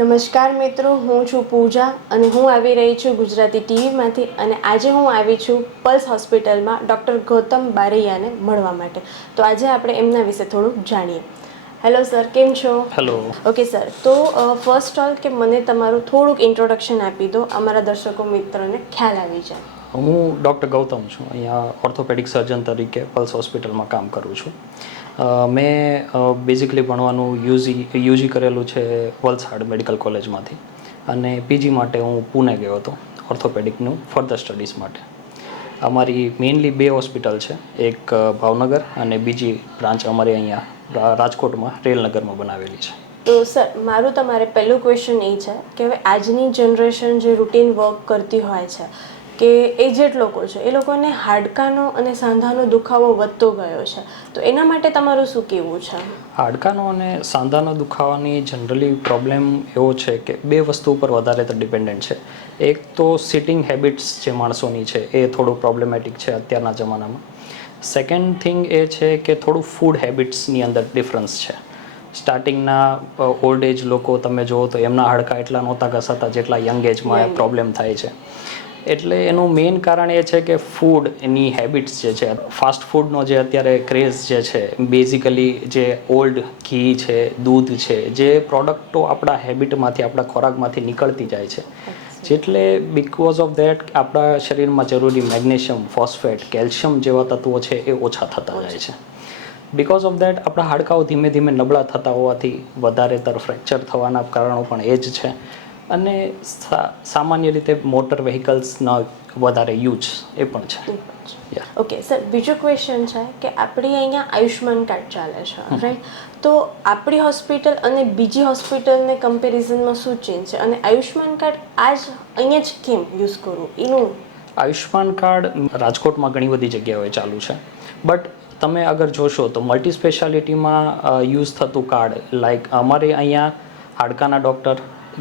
નમસ્કાર મિત્રો હું છું પૂજા અને હું આવી રહી છું ગુજરાતી ટીવીમાંથી અને આજે હું આવી છું પલ્સ હોસ્પિટલમાં ડૉક્ટર ગૌતમ બારૈયાને મળવા માટે. તો આજે આપણે એમના વિશે થોડુંક જાણીએ. હેલો સર કેમ છો? હેલો ઓકે સર તો ફર્સ્ટ ઓલ કે મને તમારું થોડુંક ઇન્ટ્રોડક્શન આપી દો. અમારા દર્શકો મિત્રોને ખ્યાલ આવી જાય. હું ડૉક્ટર ગૌતમ છું. અહીંયા ઓર્થોપેડિક સર્જન તરીકે પલ્સ હોસ્પિટલમાં કામ કરું છું. મેં બેઝિકલી ભણવાનું યુઝી યુજી કરેલું છે વલસાડ મેડિકલ કોલેજમાંથી અને પીજી માટે હું પુણે ગયો હતો ઓર્થોપેડિકનું ફર્ધર સ્ટડીઝ માટે. અમારી મેઇનલી બે હોસ્પિટલ છે, એક ભાવનગર અને બીજી બ્રાન્ચ અમારી અહીંયા રાજકોટમાં, રેલનગરમાં બનાવેલી છે. તો સર, મારું તમારે પહેલું ક્વેશ્ચન એ છે કે હવે આજની જનરેશન જે રૂટીન વર્ક કરતી હોય છે કે એજેડ લોકો છે એ લોકોને હાડકાનો અને સાંધાનો દુખાવો વધતો ગયો છે. તો એના માટે તમારું શું કહેવું છે? હાડકાનો અને સાંધાના દુખાવાની જનરલી પ્રોબ્લેમ એવો છે કે બે વસ્તુ ઉપર વધારે તો ડિપેન્ડન્ટ છે. એક તો સિટિંગ હેબિટ્સ જે માણસોની છે એ થોડું પ્રોબ્લેમેટિક છે અત્યારના જમાનામાં. સેકન્ડ થિંગ એ છે કે થોડું ફૂડ હેબિટ્સની અંદર ડિફરન્સ છે. સ્ટાર્ટિંગના ઓલ્ડ એજ લોકો તમે જુઓ તો એમના હાડકા એટલા નહોતા ઘસાતા જેટલા યંગ એજમાં. પ્રોબ્લેમ થાય છે. એટલે એનું મેઇન કારણ એ છે કે ફૂડ એની હેબિટ્સ જે છે ફાસ્ટ ફૂડનો જે અત્યારે ક્રેઝ જે છે બેઝિકલી જે ઓલ્ડ ઘી છે દૂધ છે જે પ્રોડક્ટો આપણા હેબિટમાંથી આપણા ખોરાકમાંથી નીકળતી જાય છે. જેટલે બિકોઝ ઓફ દેટ આપણા શરીરમાં જરૂરી મેગ્નેશિયમ ફોસ્ફેટ કેલ્શિયમ જેવા તત્વો છે એ ઓછા થતા જાય છે. બિકોઝ ઓફ દેટ આપણા હાડકાઓ ધીમે ધીમે નબળા થતા હોવાથી વધારે તર ફ્રેક્ચર થવાના કારણો પણ એ જ છે. અને સામાન્ય રીતે મોટર વ્હીકલ્સના વધારે યુઝ એ પણ છે. ઓકે સર બીજો ક્વેશ્ચન છે કે આપણી અહીંયા આયુષ્માન કાર્ડ ચાલે છે રાઈટ તો આપણી હોસ્પિટલ અને બીજી હોસ્પિટલને કમ્પેરિઝનમાં શું ચેન્જ છે? અને આયુષ્માન કાર્ડ આજ અહીંયા જ કેમ યુઝ કરવું? એનું આયુષ્માન કાર્ડ રાજકોટમાં ઘણી બધી જગ્યાઓએ ચાલુ છે. બટ તમે અગર જોશો તો મલ્ટી સ્પેશિયાલિટીમાં યુઝ થતું કાર્ડ લાઈક અમારે અહીંયા હાડકાના doctor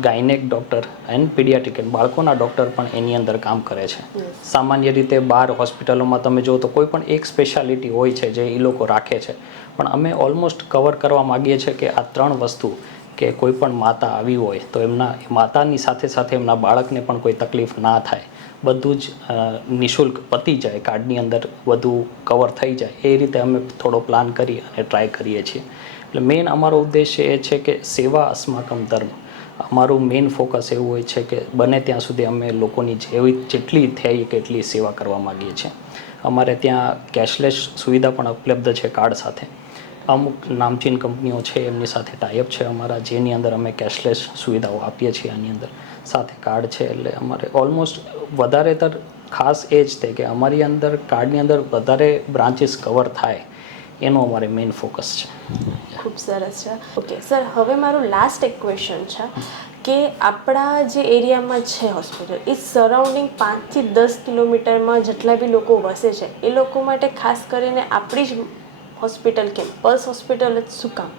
gynaec doctor and paediatric બાળકોના ડૉક્ટર પણ એની અંદર કામ કરે છે. સામાન્ય રીતે બાર હોસ્પિટલોમાં તમે જુઓ તો કોઈ પણ એક સ્પેશિયાલિટી હોય છે જે એ લોકો રાખે છે. પણ અમે ઓલમોસ્ટ કવર કરવા માગીએ છીએ કે આ ત્રણ વસ્તુ કે કોઈ પણ માતા આવી હોય તો એમના માતાની સાથે સાથે એમના બાળકને પણ કોઈ તકલીફ ના થાય. બધું જ નિઃશુલ્ક પતી જાય કાર્ડની અંદર બધું કવર થઈ જાય. એ રીતે અમે થોડો પ્લાન કરી અને ટ્રાય કરીએ છીએ. એટલે મેઇન અમારો ઉદ્દેશ્ય એ છે કે સેવા અસ્માકમ ધર્મ. અમારું મેઇન ફોકસ એવું હોય છે કે બને ત્યાં સુધી અમે લોકોની જેવી જેટલી થઈ એટલી સેવા કરવા માગીએ છીએ. અમારે ત્યાં કેશલેસ સુવિધા પણ ઉપલબ્ધ છે કાર્ડ સાથે. અમુક નામચીન કંપનીઓ છે, એમની સાથે ટાઈપ છે અમારા, જેની અંદર અમે કેશલેસ સુવિધાઓ આપીએ છીએ આની અંદર. સાથે કાર્ડ છે એટલે અમારે ઓલમોસ્ટ વધારેતર ખાસ એ જ છે કે અમારી અંદર, કાર્ડની અંદર વધારે બ્રાન્ચીસ કવર થાય. એનો અમારે મેઇન ફોકસ છે. ખૂબ સરસ છે. ઓકે સર હવે મારું લાસ્ટ એક ક્વેશ્ચન છે કે આપણા જે એરિયામાં છે હોસ્પિટલ એ સરાઉન્ડિંગ પાંચથી દસ કિલોમીટરમાં જેટલા બી લોકો વસે છે, એ લોકો માટે ખાસ કરીને આપણી જ હોસ્પિટલ કેમ? પલ્સ હોસ્પિટલ જ શું કામ?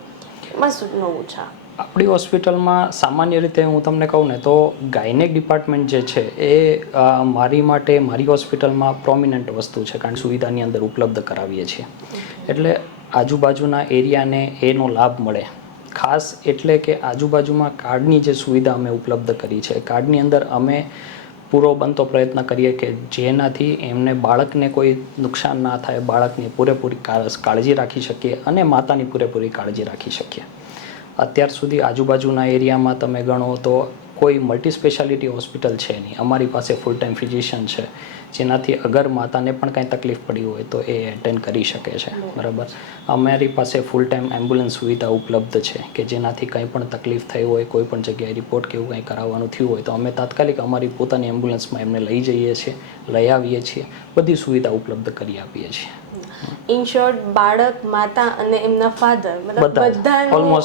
એમાં શું નવું છે? આપણી હોસ્પિટલમાં સામાન્ય રીતે હું તમને કહું ને તો ગાયનેક ડિપાર્ટમેન્ટ જે છે એ મારી માટે મારી હોસ્પિટલમાં પ્રોમિનન્ટ વસ્તુ છે કારણ સુવિધાની અંદર ઉપલબ્ધ કરાવીએ છીએ. એટલે આજુબાજુના એરિયાને એનો લાભ મળે. ખાસ એટલે કે આજુબાજુમાં કાર્ડની જે સુવિધા અમે ઉપલબ્ધ કરી છે, કાર્ડની અંદર અમે પૂરો બનતો પ્રયત્ન કરીએ કે જેનાથી એમને બાળકને કોઈ નુકસાન ના થાય, બાળકની પૂરેપૂરી કાળજી રાખી શકીએ અને માતાની પૂરેપૂરી કાળજી રાખી શકીએ. અત્યાર સુધી આજુબાજુના એરિયામાં તમે ગણો તો કોઈ મલ્ટી સ્પેશિયાલિટી હોસ્પિટલ છે નહીં. અમારી પાસે ફૂલ ટાઈમ ફિઝિશિયન છે, જેનાથી અગર માતાને પણ કાંઈ તકલીફ પડી હોય તો એ એટેન્ડ કરી શકે છે. બરાબર? અમારી પાસે ફૂલ ટાઈમ એમ્બ્યુલન્સ સુવિધા ઉપલબ્ધ છે, કે જેનાથી કંઈ પણ તકલીફ થઈ હોય, કોઈ પણ જગ્યાએ રિપોર્ટ કે એવું કંઈ કરાવવાનું થયું હોય, તો અમે તાત્કાલિક અમારી પોતાની એમ્બ્યુલન્સમાં એમને લઈ જઈએ છીએ, લઈ આવીએ છીએ, બધી સુવિધા ઉપલબ્ધ કરી આપીએ છીએ. ઇન શોર્ટ બાળક માતા અને એમના ફાધર મતલબ. બધાનું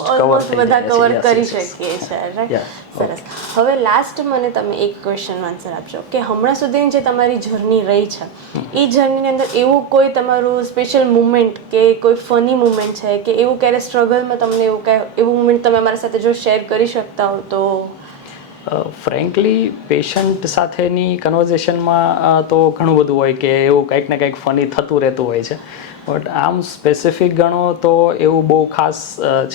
થઈ બધા કવર કરી. શકીએ છીએ સરસ. હવે લાસ્ટ મને તમે એક ક્વેશ્ચન આન્સર આપજો કે હમણાં સુધીની જે તમારી જર્ની રહી છે એ જર્નીની અંદર એવું કોઈ તમારું સ્પેશિયલ મુમેન્ટ કે કોઈ ફની મુમેન્ટ છે કે એવું ક્યારે સ્ટ્રગલમાં તમને એવું કાંઈ એવું મુમેન્ટ તમે અમારી સાથે જો શેર કરી શકતા હો તો? ફ્રેન્કલી પેશન્ટ સાથેની કન્વર્ઝેશનમાં તો ઘણું બધું હોય કે એવું કંઈક ને કંઈક ફની થતું રહેતું હોય છે. બટ આમ સ્પેસિફિક ગણો તો એવું બહુ ખાસ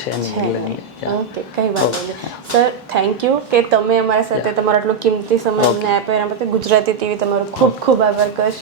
છે નહીં એટલે ઓકે કઈ વાત નહીં. સર થેન્ક યુ કે તમે અમારા સાથે તમારો આટલો કિંમતી સમય અમને આપ્યો. એના માટે ગુજરાતી ટીવી તમારો ખૂબ ખૂબ આભાર કરશે